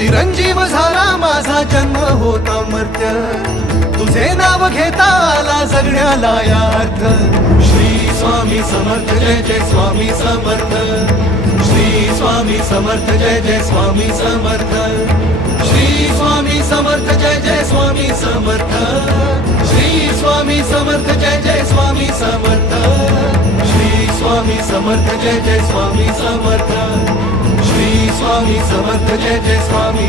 चिरंजीव झाला माझा जन्म होता मर्त्य, तुझे नाव घेता आला जगण्याला यार्थ. श्री स्वामी समर्थ जय जय स्वामी समर्थ, श्री स्वामी समर्थ जय जय स्वामी समर्थ, श्री स्वामी समर्थ जय जय स्वामी समर्थ, श्री स्वामी समर्थ जय जय स्वामी समर्थ, श्री स्वामी समर्थ जय जय स्वामी समर्थ, श्री स्वामी समर्थ जय जय स्वामी.